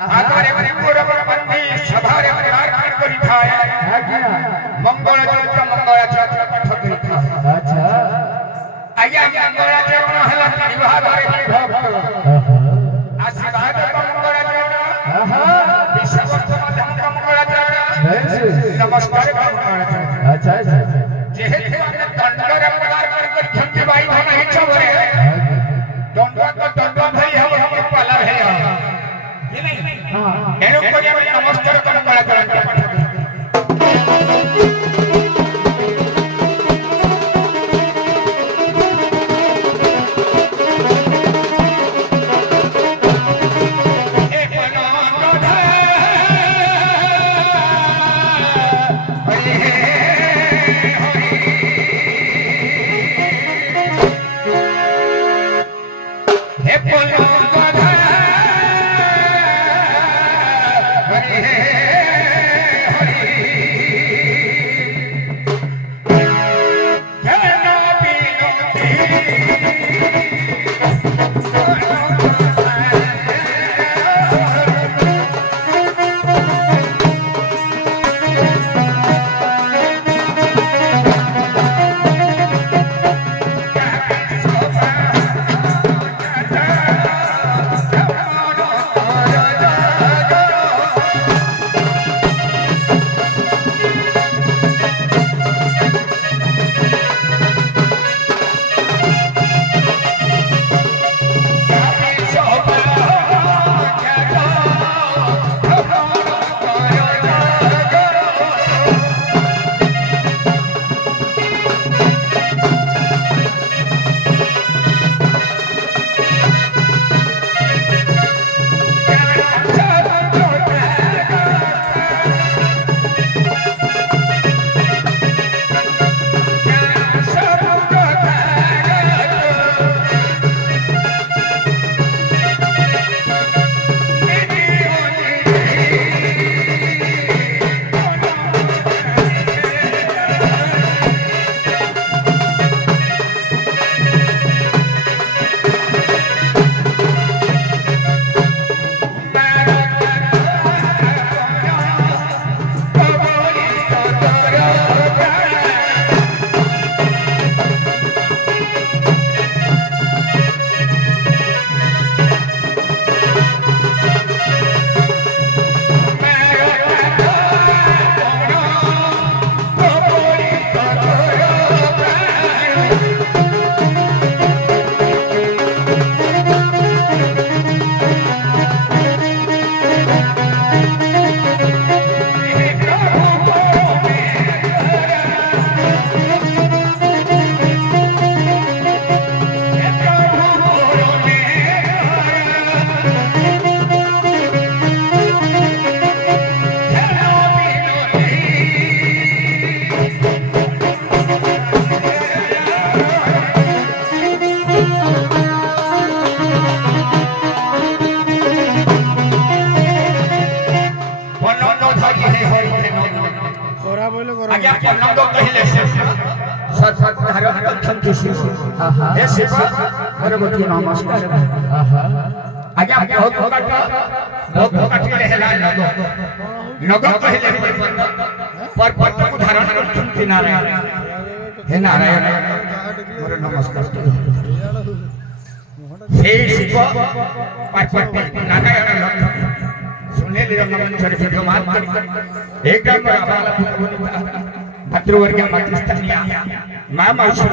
आधारे पूर्व बंदी सभारे प्रार्थना करी थाए मंगलाचरण मंगलाचरण पाठ करी थाए अच्छा आज्ञा मंगलाचरण हला विवाह धारे आशीर्वाद मंगलाचरण विश्वस्त मध्यम मंगलाचरण नमस्कार मंगलाचरण अच्छा अच्छा जेहेतु हमने दंडर प्रकार कर झंडी बाई धन ही चबरे दंड भाई हम पाला है ये नहीं हां एनो को नमस्कार मंगलाचरण पाठ नमस्कार आज्ञा बहुत काटी रहला नग कहले पर को धारण करथि नारायण हे नारायण मोर नमस्कार हे शिव पार्वती नारायण सुने ले मंत्र से प्रमाण एकदम आवाला भद्रवर्ग मातृस्थानीय मां मौसम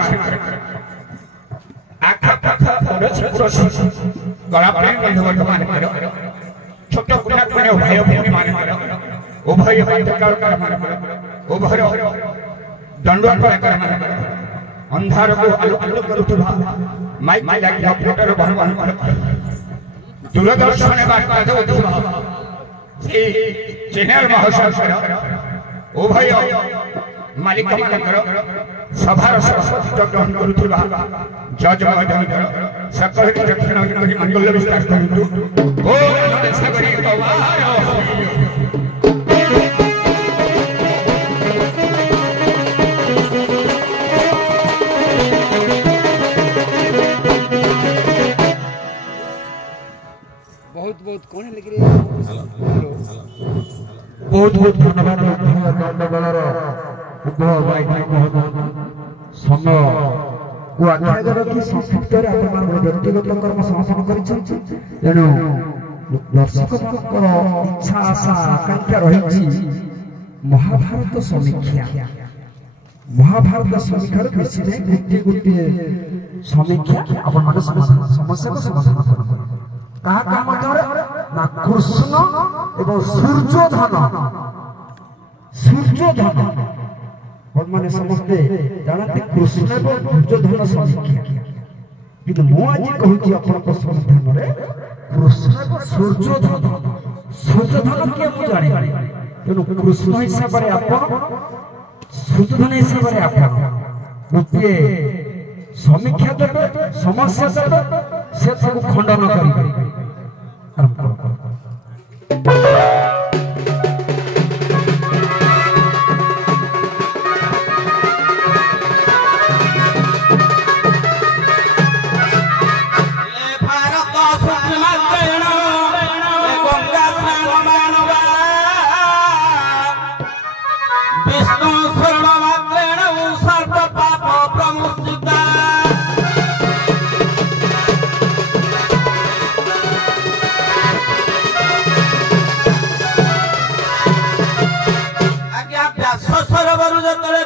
आखा पाखा ओरस गला प्राण बंधु मान करो छोट कुना कुने उभय भूमि मान करो उभय बांधकार कर मान करो उभय दंडवत कर मान करो अंधार को आलोक करुथबा माइक लाइट ऑपरेटर भगवान दूरदर्शन बात दउथबा से चैनल महोत्सव करो उभय मालिक मान करो सभार सरस्वती ग्रहण करुथबा जज महोदय सकल दक्षिण मंगल विस्तार करतु ओम सागरी पवार बहुत बहुत कौन लगे बहुत बहुत धन्यवाद दंडबलर उभय भाई समय को आधार रखी संक्षिप्त व्यक्तिगत कर्म समापन करेणु दर्शक इच्छा आशा आकांक्षा रही महाभारत समीक्षा मिशिले गोटे गोटे समीक्षा आपण समस्या को समाधान कर कृष्ण एवं सूर्योधन मैंने समस्ते जानते कृष्ण एवं दुर्योधन समीक्षा कि मुझे कहूँ आपन समाधान कृष्ण एवं सूर्योधन किए मुझे जानी तेणु कृष्ण हिसाब से आप सूर्योधन हिसाब से आप गोटे समीक्षा देवे समस्या देवे से खंडन करेंगे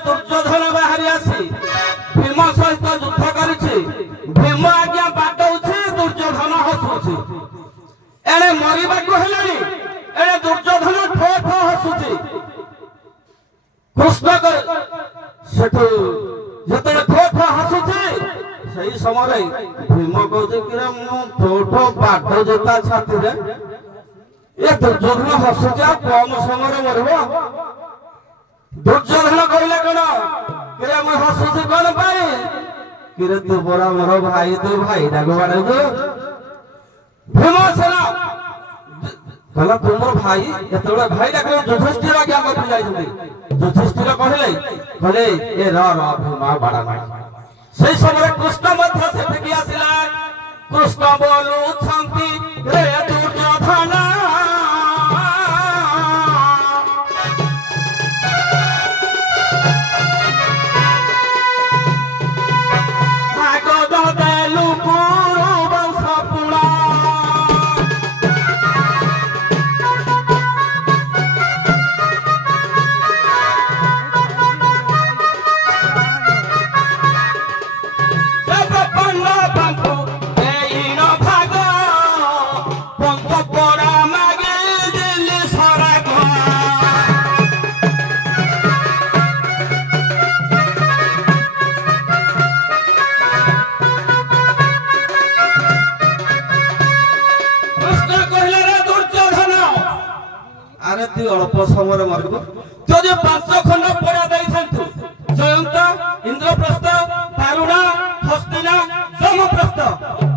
दुर्योधन बाहरी आसी भीम सहित युद्ध करिछि भीम आज्ञा बाटौछि दुर्योधन हसुछि एने मरिबा को हेलानी एने दुर्योधन ठो ठो हसुछि कृष्ण सेठु जतले ठो ठो हसुछि सही समय भीम कहते कि मु ठो ठो बाट जेता छाती रे ए दुर्योधन हसुछि कम समय मरबो दुर्योधन कहले कौन कि मुझे हसुची कौन पाई कि तू बड़ा मोर भाई तू भाई डाक बाड़े तू भीमसेन कहला तू मोर भाई ये भाई डाक युधिष्ठिर आज्ञा कर युधिष्ठिर कहले ए र भीमा बाड़ा नहीं से समय कृष्ण मध्य से फेंकी आसिला कृष्ण बोलुछंती रे दुर्योधन अल्प समय मरबू तो जो 5 खंड पड़ा देइथंतु जयंत इंद्रप्रस्थ तारुणा हस्तिना जमप्रस्थ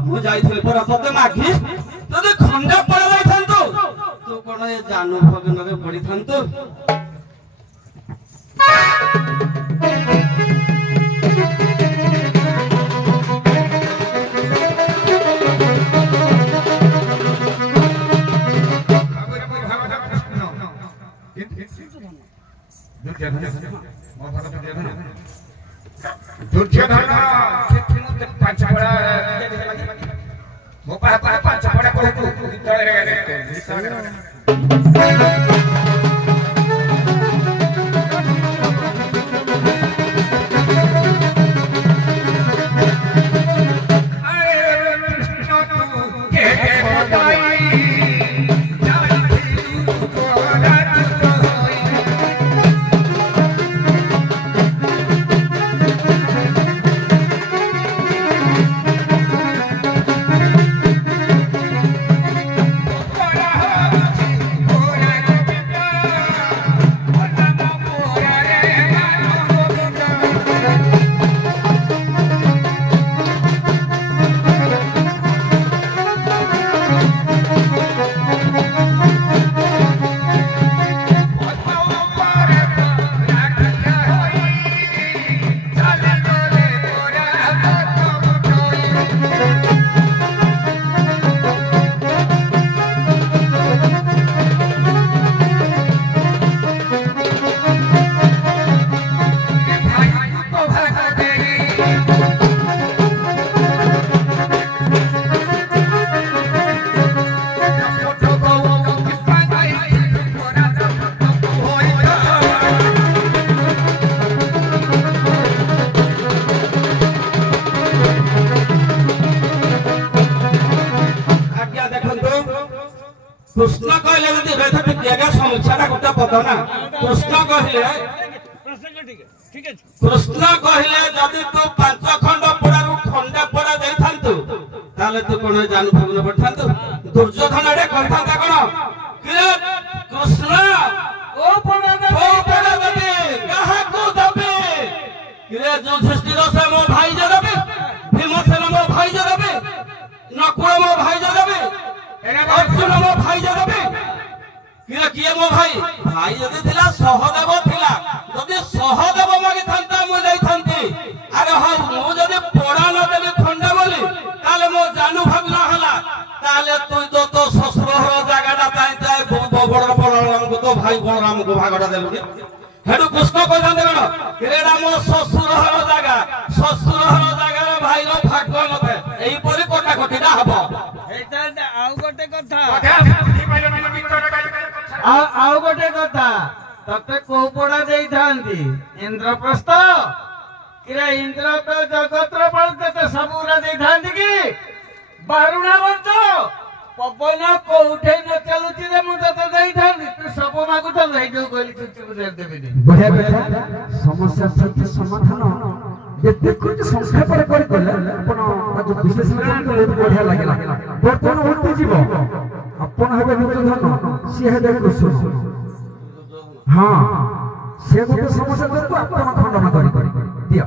मु जाइथिल पर तते माखी तो जो खंड पड़ा देइथंतु तो कोन ए जानू भगन रे पड़िथंतु दुर्योधन पांच पड़ा मो पांच पड़ा कृष्ण कहले यदि रहता टिकेगा समस्याटा गोटे पद ना कृष्ण कहले कृष्ण कहले जदि तू 5 खंड पड़ारू खंडे पड़ा देथांतु ताले तू कोन जान भगन पठांतु दुर्योधन रे कहथांता कोन कि कृष्ण ओ पड़ा दे कहा को दबे कि युधिष्ठिर से मो भाई जे दबे भीमसेन मो भाई जे दबे नकुल मो भाई जे दबे अर्जुन मो भाई जे दबे कि किए मो भाई जदि थिला सहदेव थिला जदि सहदेव मागे थांता मु जाई थांती अरे हो मु जदि पड़ा न देबे खंडे बोली ताले मो जानू भाग न हला ताले तू तो ससुर जागाटा ताई बलराम को तो भाई बलराम को भागटा देलुनी हेडु कृष्ण कहथांते कोन एडा मो ससुर जागा भाई रो भाग नथे एई परि कोटा कोटिना हबो एटा आउ गोटे कथा आउ गोटे कथा तते को पड़ा देई थांती इंद्रप्रस्थ किरा इंद्र तो जगत्र पड़ते तो सबुरा देई थांती कि बारुणा वंश पवन को उठे न चलुची रे मु तते देई थांती तू सब मागु तो लई जो कहली तू चुप दे देबी बढ़िया बेटा समस्या सत्य समाधान ये कुछ संख्या पर कोले अपन आज विश्लेषण करले बढ़िया लागला बर्तन उठते जीव अपन हेबे दुर्योधन से हेबे कृष्ण हां से गोटे समस्या तो अपन खंडन करी दिया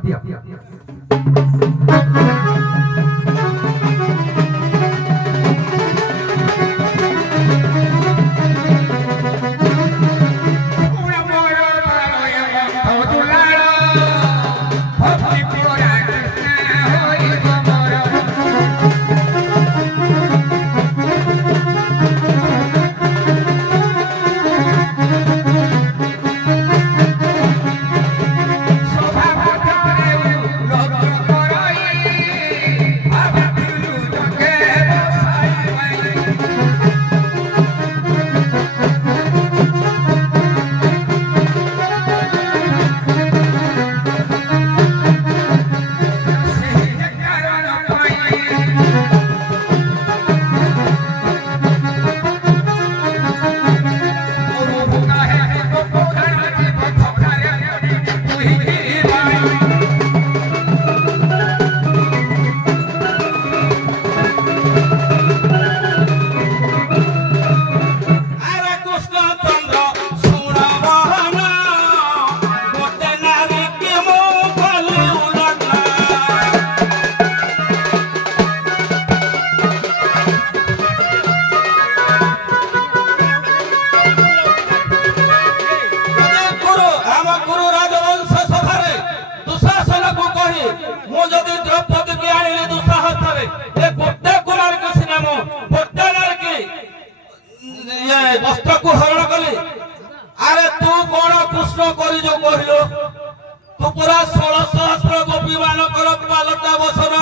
वस्त्र को हरण कले अरे तू कौन कृष्ण करी जो कहलो तू पूरा 16 सहस्र गोपी मानकर पालता बसन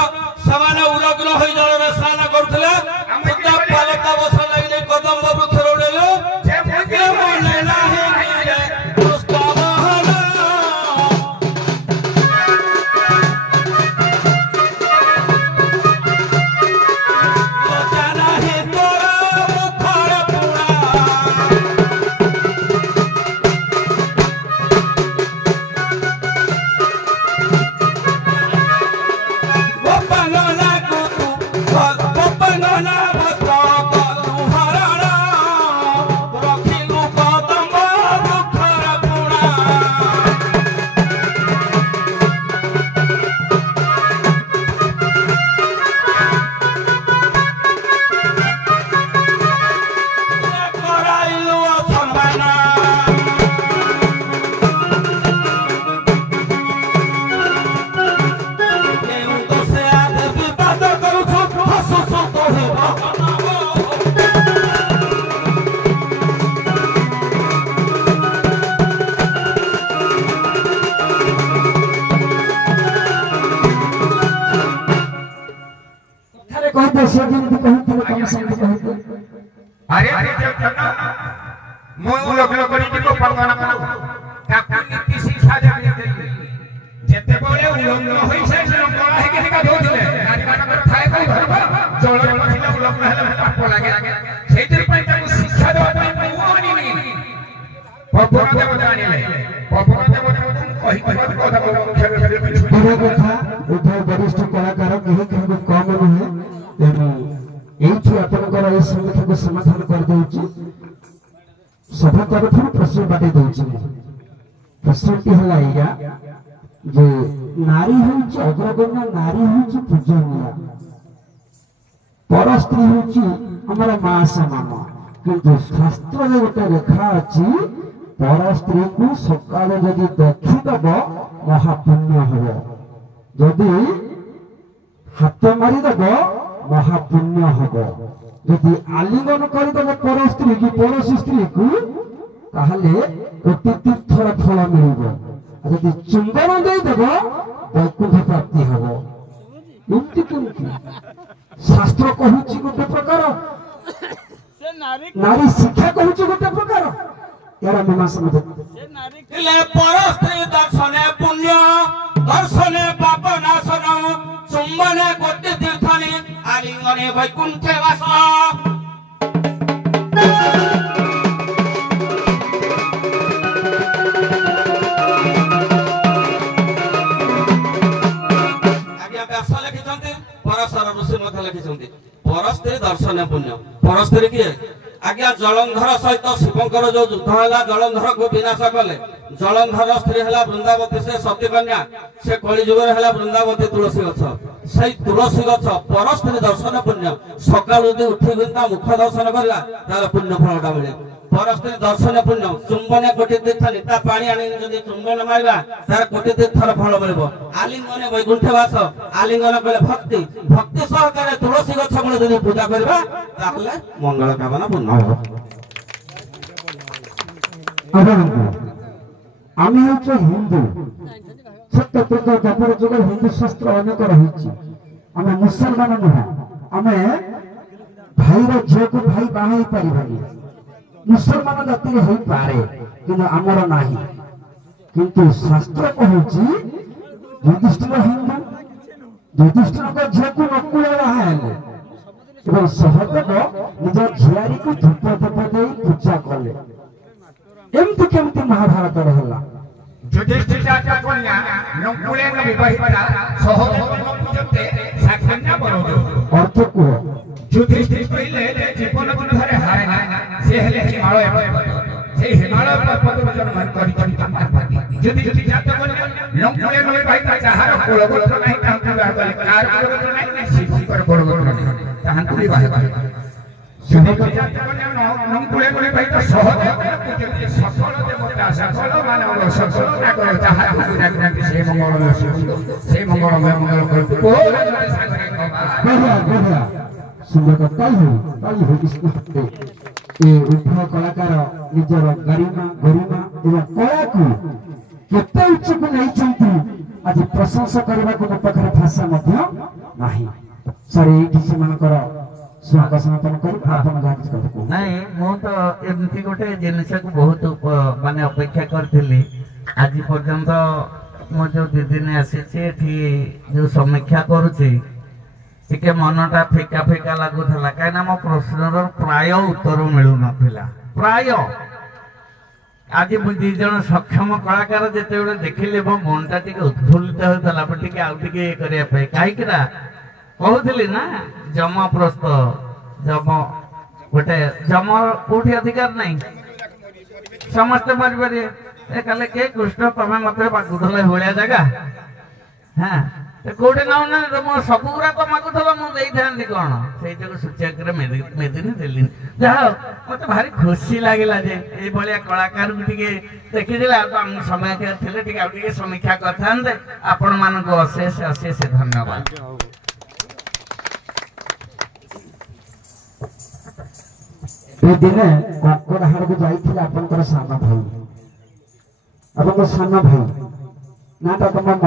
समान उलग्न होई जल स्नान करथिले पुता पालता बसन लागिले कदम वृक्ष रोडेलो जे मन नाही रे कृष्ण महना जाना है तोरा मुखर अरे मो लग्न करी को पंगन करू ताकू नीति शिक्षा दे जेते बोले उलग्न होई से लंगड़ा है के का धो दिले नारी मानकर थाए खाली घर जळ रखिले उलग्न हेले पाप लागे ସେଇଥିରେ ପାଇଁ ତାକୁ ଶିକ୍ଷା ଦେବା ପାଇଁ ମୁଁ ଆଣିନି ପବନ ଦେବତା ଆଣିଲେ ପବନ ଦେବତାଙ୍କୁ କହିଥିବା କଥା ବଡ଼ କଥା ଉଭୟ ବରିଷ୍ଠ କଳାକାର କେହି କାହାକୁ କମ ନୁହେଁ ତେଣୁ ଏଇଠି ଆପଣଙ୍କର ଏଇ ସମସ୍ୟାକୁ ସମାଧାନ କରିଦେଉଛି ସଭା ତରଫରୁ ପ୍ରଶ୍ନ ବାଟି ଦେଉଛି ମୁଁ ପ୍ରଶ୍ନଟି ହେଲା ଏଇଆ ଯେ ନାରୀ ହେଉଛି ଅଗ୍ରଗଣ୍ୟ ନାରୀ ହେଉଛି ପୂଜନୀୟ ପର ସ୍ତ୍ରୀ ହେଉଛି ଆମର ମା ସମାନ କିନ୍ତୁ ଶାସ୍ତ୍ରରେ ଗୋଟେ ଲେଖା ଅଛି ପର ସ୍ତ୍ରୀକୁ ସକାଳେ ଯଦି ଦେଖିଦବ ମହାପୁଣ୍ୟ ହବ ଯଦି ହାତ ମାରିଦବ ମହାପୁଣ୍ୟ ହବ ଯଦି ଆଲିଙ୍ଗନ କରିଦବ ପର ସ୍ତ୍ରୀ କି ପଡ଼ୋଶୀ ସ୍ତ୍ରୀକୁ ତାହେଲେ କୋଟି ତୀର୍ଥର ଫଳ ମିଳିବ ଯଦି ଚୁମ୍ବନ ଦେଇଦେବ ବୈକୁଣ୍ଠ ପ୍ରାପ୍ତି ହବ ଏମିତି କେମିତି ଶାସ୍ତ୍ର କହୁଛି ଗୋଟେ ପ୍ରକାର ସେ ନାରୀ ନାରୀ ଶିକ୍ଷା କହୁଛି ଗୋଟେ ପ୍ରକାର यार मीमांसा मत ସେ ନାରୀ ଇଲେ ପର ସ୍ତ୍ରୀ ଦର୍ଶନେ ପୁଣ୍ୟ ଦର୍ଶନେ ପାପ ନାଶନ ଚୁମ୍ବନେ କୋଟି ତୀର୍ଥନି ଆଲିଙ୍ଗନେ ବୈକୁଣ୍ଠେ ବାସ ଆଜ୍ଞା ବ୍ୟାସ ଲେଖିଛନ୍ତି ପରଶର ଋଷି ମଧ୍ୟ ଲେଖିଛନ୍ତି ପର ସ୍ତ୍ରୀ ଦର୍ଶନେ ପୁଣ୍ୟ ପର ସ୍ତ୍ରୀ କିଏ आज्ञा जलंधर सहित शिवंकर जो युद्ध है जलंधर को विनाश कले जलंधर स्त्री है वृंदावती से सती कन्या से कलिजुग है वृंदावती तुलसी गछ से तुलसी गछ पर स्त्री दर्शन पुण्य सकाल उठी मुख दर्शन करला पुण्य फलटा मिले पर स्त्री दर्शन पुण्य चुंबन कोटि तीर्थनी पानी आनी जदि चुंबन मारिबा तार कोटि तीर्थर फल मिलबो आलिंगने वैकुंठ वास आलिंगन कले भक्ति भक्ति सहकारे तुलसी गछ मूल जदि पूजा करबा ताहले मंगल कामना पूर्ण हो आमे हচ্ছে हिंदू सत्य प्रकार व्यापार जुग हिंदू शास्त्र अनेक रही आमे मुसलमान नुह आमे भाईर झील को भाई बाहा पारि मुसलमान जाति हो पारे कि आमर नाही किंतु शास्त्र कहूची युधिष्ठिर हिंदू युधिष्ठिर को झील को नकुल बाहा एवं सहदेव निज झियारी को धूप दीप दे पूजा कले एमती केमती महाभारत रहला युधिष्ठिर जाता कन्या नकुले न विवाहिता सहदेव न पूजते साकन्या बरोदो अर्थ को युधिष्ठिर कहले जीवन युद्धरे हारे ना से हेले हिमालय से हिमालय पर्वत जन्म करिछन पार्वती युधिष्ठिर जाता कन्या नकुले न विवाहिता जहार कुलगोत्र नाही तांकु बागले कार कुलगोत्र नाही शिवकर कुलगोत्र तांकु विवाह युधिष्ठिर जाता कन्या नकुले न विवाहिता सहदेव पूजते सकल देवता सकल मानव सकल नागर जहार नागनाग से मंगलमय मंगल करते ओ बढ़िया बढ़िया सुंदर ताई हो कृष्ण भक्त ए उभय कलाकार निजर गरिमा गरिमा एवं कला को केते उच्च को नहीं चंती आज प्रशंसा करबा को पखर भाषा मध्य नाही सरी किसी मानकर स्वागत समापन कर आपन गाछ करको नहीं मु तो एमती गोटे जिनिस को बहुत माने अपेक्षा करथिली आज पर्यंत मो जो दीदी आसी जो समीक्षा करुची टिके मनटा फिका फिका लगुला कहीं मो प्रश्नर प्राय उत्तर मिलू ना प्राय आज दी जन सक्षम कलाकार जिते देखिले मो मनटा टिके उत्फुल्लित होता टिके आउ टिके करने कहीं कहूली ना जम प्रस्त जम गोटे जम कौटी अधिकार नहीं समस्ते मरीपर कहे के कृष्ण तमें मत मागुल भाया जगह हाँ कौटे ना मो सबुरा तो मागुल मुझे कौन से सूचक मेदिनी देली जहा मत भारी खुशी लगे जे ये कलाकार को देखी आम समय थे समीक्षा करते आपण मानक अशेष अशेष धन्यवाद दिने ककड़हाड़ को जाइए आपन सान भाई सान भाई ना तुम मन